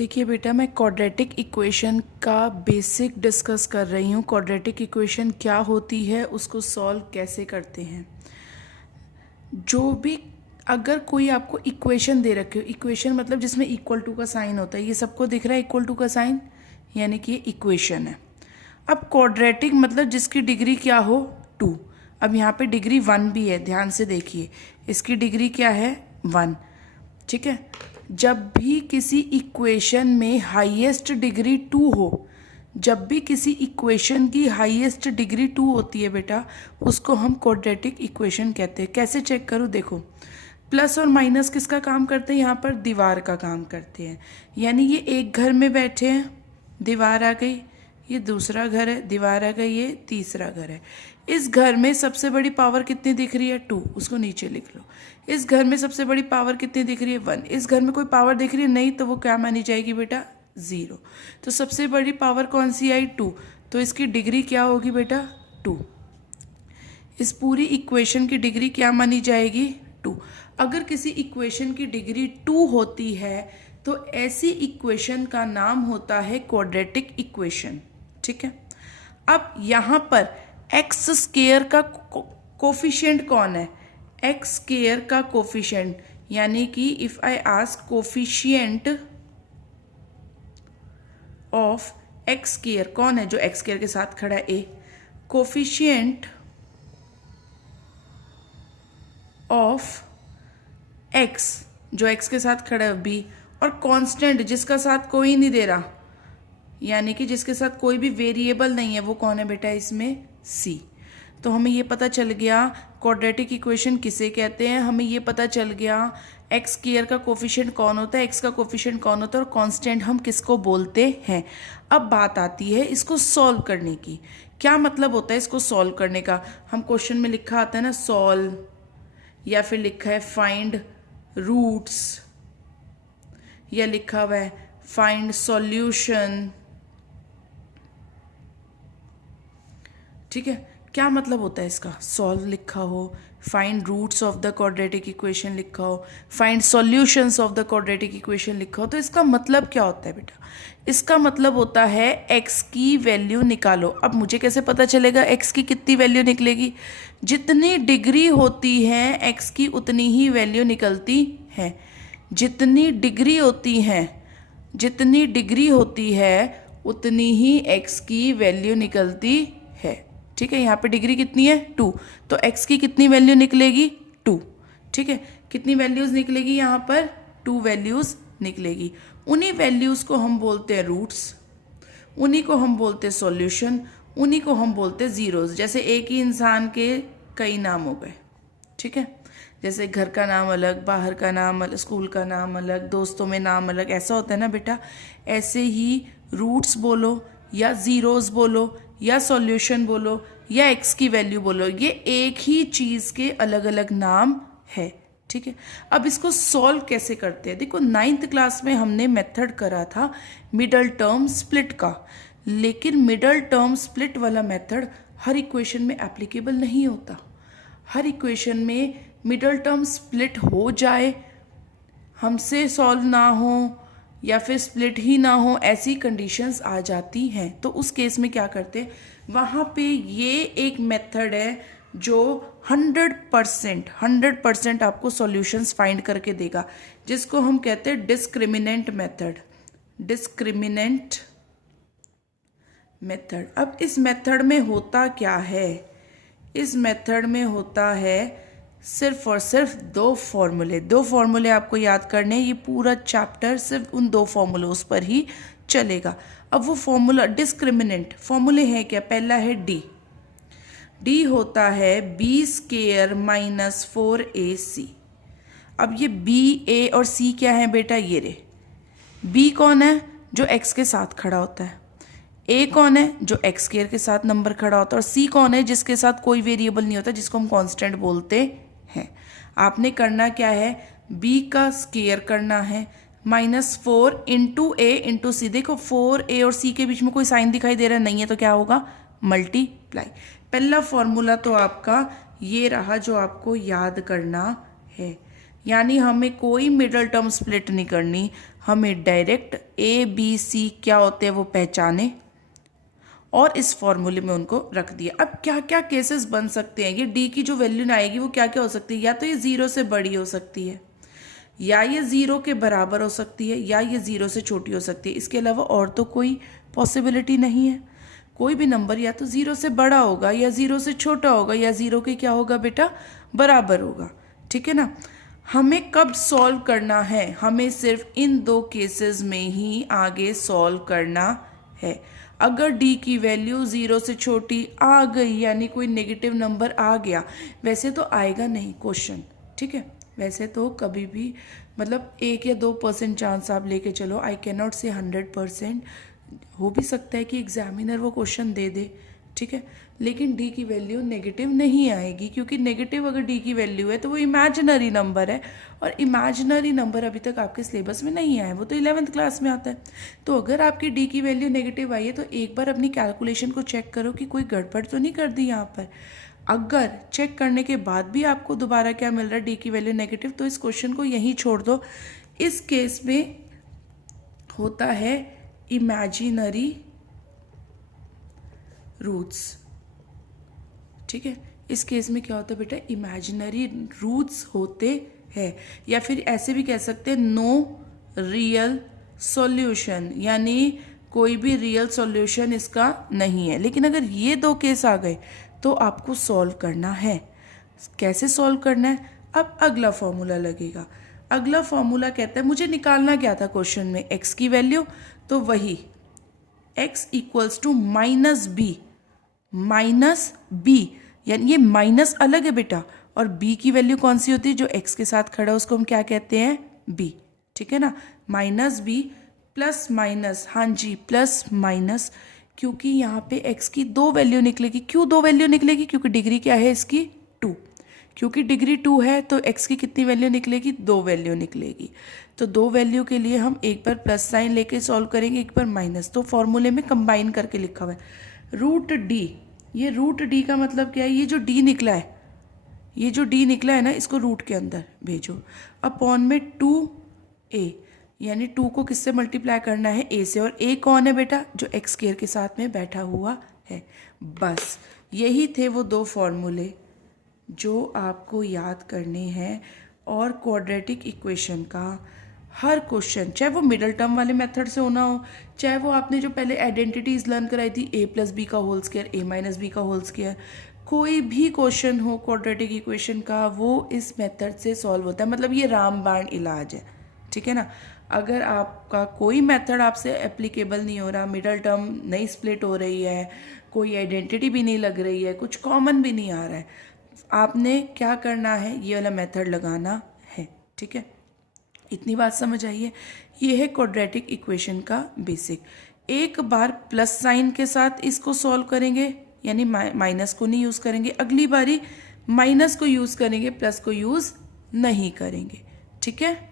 देखिए बेटा, मैं क्वाड्रेटिक इक्वेशन का बेसिक डिस्कस कर रही हूँ। क्वाड्रेटिक इक्वेशन क्या होती है, उसको सॉल्व कैसे करते हैं। जो भी अगर कोई आपको इक्वेशन दे रखे हो, इक्वेशन मतलब जिसमें इक्वल टू का साइन होता है, ये सबको दिख रहा है इक्वल टू का साइन, यानी कि ये इक्वेशन है। अब क्वाड्रेटिक मतलब जिसकी डिग्री क्या हो, 2। अब यहाँ पे डिग्री 1 भी है, ध्यान से देखिए, इसकी डिग्री क्या है, 1। ठीक है। जब भी किसी इक्वेशन में हाईएस्ट डिग्री 2 हो, जब भी किसी इक्वेशन की हाईएस्ट डिग्री 2 होती है बेटा, उसको हम क्वाड्रेटिक इक्वेशन कहते हैं। कैसे चेक करूँ, देखो, प्लस और माइनस किसका काम करते हैं, यहाँ पर दीवार का काम करते हैं। यानी ये एक घर में बैठे हैं, दीवार आ गई, ये दूसरा घर है, दीवार आ गई, ये तीसरा घर है। इस घर में सबसे बड़ी पावर कितनी दिख रही है, 2, उसको नीचे लिख लो। इस घर में सबसे बड़ी पावर कितनी दिख रही है, 1। इस घर में कोई पावर दिख रही है नहीं, तो वो क्या मानी जाएगी बेटा, 0। तो सबसे बड़ी पावर कौन सी आई, 2, तो इसकी डिग्री क्या होगी बेटा, 2। इस पूरी इक्वेशन की डिग्री क्या मानी जाएगी, 2। अगर किसी इक्वेशन की डिग्री 2 होती है तो ऐसी इक्वेशन का नाम होता है क्वाड्रेटिक इक्वेशन। ठीक है। अब यहाँ पर एक्स स्क्वायर का कोफिशिएंट कौन है, एक्स स्क्वायर का कोफिशिएंट, यानी कि if I ask coefficient of x square, कौन है जो एक्स स्क्वायर के साथ खड़ा है, ए। कोफिशिएंट ऑफ एक्स, जो एक्स के साथ खड़ा है, बी। और कांस्टेंट जिसका साथ कोई नहीं दे रहा, यानी कि जिसके साथ कोई भी वेरिएबल नहीं है, वो कौन है बेटा इसमें, सी। तो हमें ये पता चल गया क्वाड्रेटिक इक्वेशन किसे कहते हैं। हमें ये पता चल गया एक्स स्क्वायर का कोफिशिएंट कौन होता है, एक्स का कोफिशिएंट कौन होता है, और कांस्टेंट हम किसको बोलते हैं। अब बात आती है इसको सॉल्व करने की। क्या मतलब होता है इसको सॉल्व करने का। हम क्वेश्चन में लिखा आता है ना सॉल्व, या फिर लिखा है फाइंड रूट्स, या लिखा हुआ है फाइंड सॉल्यूशन। ठीक है। क्या मतलब होता है इसका, सॉल्व लिखा हो, find roots of the quadratic equation लिखा हो, find solutions of the quadratic equation लिखा हो, तो इसका मतलब क्या होता है बेटा, इसका मतलब होता है एक्स की वैल्यू निकालो। अब मुझे कैसे पता चलेगा एक्स की कितनी वैल्यू निकलेगी, जितनी डिग्री होती है एक्स की उतनी ही वैल्यू निकलती है। जितनी डिग्री होती है, जितनी डिग्री होती है उतनी ही एक्स की वैल्यू निकलती है। ठीक है। यहाँ पे डिग्री कितनी है, 2, तो x की कितनी वैल्यू निकलेगी, 2। ठीक है। कितनी वैल्यूज़ निकलेगी यहाँ पर, 2 वैल्यूज़ निकलेगी। उन्हीं वैल्यूज़ को हम बोलते हैं रूट्स, उन्हीं को हम बोलते हैं सॉल्यूशन, उन्हीं को हम बोलते हैं जीरोज़। जैसे एक ही इंसान के कई नाम हो गए। ठीक है। जैसे घर का नाम अलग, बाहर का नाम अलग, स्कूल का नाम अलग, दोस्तों में नाम अलग, ऐसा होता है ना बेटा। ऐसे ही रूट्स बोलो या ज़ीरोज़ बोलो या सॉल्यूशन बोलो या एक्स की वैल्यू बोलो, ये एक ही चीज़ के अलग अलग नाम है। ठीक है। अब इसको सॉल्व कैसे करते हैं, देखो 9th क्लास में हमने मेथड करा था मिडल टर्म स्प्लिट का, लेकिन मिडल टर्म स्प्लिट वाला मेथड हर इक्वेशन में एप्लीकेबल नहीं होता। हर इक्वेशन में मिडल टर्म स्प्लिट हो जाए, हमसे सॉल्व ना हो, या फिर स्प्लिट ही ना हो, ऐसी कंडीशंस आ जाती हैं। तो उस केस में क्या करते हैं, वहाँ पे ये एक मेथड है जो 100% आपको सॉल्यूशंस फाइंड करके देगा, जिसको हम कहते हैं डिस्क्रिमिनेंट मेथड। Discriminant method. अब इस मेथड में होता क्या है, इस मेथड में होता है सिर्फ और सिर्फ 2 फॉर्मूले आपको याद करने हैं। ये पूरा चैप्टर सिर्फ उन 2 फॉर्मूलों पर ही चलेगा। अब वो फॉर्मूला डिस्क्रिमिनेंट फॉर्मूले हैं क्या, पहला है डी होता है बी स्क्वायर माइनस 4ac। अब ये बी, ए और सी क्या है बेटा, ये रे। बी कौन है, जो एक्स के साथ खड़ा होता है, ए कौन है, जो एक्स स्क्वायर के साथ नंबर खड़ा होता है, और सी कौन है, जिसके साथ कोई वेरिएबल नहीं होता, जिसको हम कांस्टेंट बोलते हैं। आपने करना क्या है, बी का स्क्वायर करना है, -4 इंटू ए इंटू सी। देखो 4a और c के बीच में कोई साइन दिखाई दे रहा नहीं है, तो क्या होगा, मल्टीप्लाई। पहला फॉर्मूला तो आपका ये रहा जो आपको याद करना है। यानी हमें कोई मिडल टर्म स्प्लिट नहीं करनी, हमें डायरेक्ट ए बी सी क्या होते हैं वो पहचाने और इस फॉर्मूले में उनको रख दिया। अब क्या क्या केसेस बन सकते हैं, ये डी की जो वैल्यू ना आएगी वो क्या क्या हो सकती है, या तो ये ज़ीरो से बड़ी हो सकती है, या ये ज़ीरो के बराबर हो सकती है, या ये ज़ीरो से छोटी हो सकती है। इसके अलावा और तो कोई पॉसिबिलिटी नहीं है। कोई भी नंबर या तो ज़ीरो से बड़ा होगा, या ज़ीरो से छोटा होगा, या ज़ीरो के क्या होगा बेटा, बराबर होगा। ठीक है ना। हमें कब सॉल्व करना है, हमें सिर्फ इन दो केसेस में ही आगे सॉल्व करना है। अगर डी की वैल्यू ज़ीरो से छोटी आ गई, यानी कोई नेगेटिव नंबर आ गया, वैसे तो आएगा नहीं क्वेश्चन, ठीक है, वैसे तो कभी भी मतलब 1 या 2% चांस आप लेके चलो, आई कैन नॉट से 100%, हो भी सकता है कि एग्जामिनर वो क्वेश्चन दे दे, ठीक है, लेकिन डी की वैल्यू नेगेटिव नहीं आएगी, क्योंकि नेगेटिव अगर डी की वैल्यू है तो वो इमेजिनरी नंबर है, और इमेजिनरी नंबर अभी तक आपके सिलेबस में नहीं आया है, वो तो 11th क्लास में आता है। तो अगर आपकी डी की वैल्यू नेगेटिव आई है तो एक बार अपनी कैलकुलेशन को चेक करो कि कोई गड़बड़ तो नहीं कर दी यहाँ पर। अगर चेक करने के बाद भी आपको दोबारा क्या मिल रहा है, डी की वैल्यू नेगेटिव, तो इस क्वेश्चन को यहीं छोड़ दो। इस केस में होता है इमेजिनरी रूट्स, ठीक है, इस केस में क्या होता है बेटा, इमेजिनरी रूट्स होते हैं, या फिर ऐसे भी कह सकते हैं नो रियल सॉल्यूशन, यानी कोई भी रियल सॉल्यूशन इसका नहीं है। लेकिन अगर ये दो केस आ गए तो आपको सॉल्व करना है। कैसे सॉल्व करना है, अब अगला फॉर्मूला लगेगा। अगला फॉर्मूला कहता है, मुझे निकालना क्या था क्वेश्चन में, एक्स की वैल्यू, तो वही x equals to minus B, यानी ये माइनस अलग है बेटा, और b की वैल्यू कौन सी होती है, जो x के साथ खड़ा है उसको हम क्या कहते हैं, b, ठीक है ना, माइनस बी प्लस माइनस, हाँ जी प्लस माइनस, क्योंकि यहाँ पे x की दो वैल्यू निकलेगी। क्यों दो वैल्यू निकलेगी, क्योंकि डिग्री क्या है इसकी 2, क्योंकि डिग्री 2 है तो x की कितनी वैल्यू निकलेगी, 2 वैल्यू निकलेगी। तो 2 वैल्यू के लिए हम एक बार प्लस साइन लेके सॉल्व करेंगे, एक बार माइनस, तो फॉर्मूले में कंबाइन करके लिखा हुआ है रूट डी। ये रूट डी का मतलब क्या है, ये जो डी निकला है, ये जो डी निकला है ना, इसको रूट के अंदर भेजो, अपॉन में 2a, यानी 2 को किससे मल्टीप्लाई करना है, a से, और a कौन है बेटा, जो एक्स स्क्वायर के साथ में बैठा हुआ है। बस यही थे वो दो फॉर्मूले जो आपको याद करने हैं, और क्वाड्रेटिक इक्वेशन का हर क्वेश्चन, चाहे वो मिडल टर्म वाले मेथड से होना हो, चाहे वो आपने जो पहले आइडेंटिटीज लर्न कराई थी a प्लस बी का whole square, a minus B का होल स्क्वायर, कोई भी क्वेश्चन हो क्वाड्रेटिक इक्वेशन का, वो इस मेथड से सॉल्व होता है। मतलब ये रामबाण इलाज है, ठीक है ना। अगर आपका कोई मेथड आपसे एप्लीकेबल नहीं हो रहा, मिडल टर्म नहीं स्प्लिट हो रही है, कोई आइडेंटिटी भी नहीं लग रही है, कुछ कॉमन भी नहीं आ रहा है, आपने क्या करना है, ये वाला मेथड लगाना है, ठीक है। इतनी बात समझ आइए, ये है क्वाड्रेटिक इक्वेशन का बेसिक। एक बार प्लस साइन के साथ इसको सॉल्व करेंगे, यानी माइनस को नहीं यूज़ करेंगे, अगली बारी माइनस को यूज़ करेंगे, प्लस को यूज़ नहीं करेंगे, ठीक है।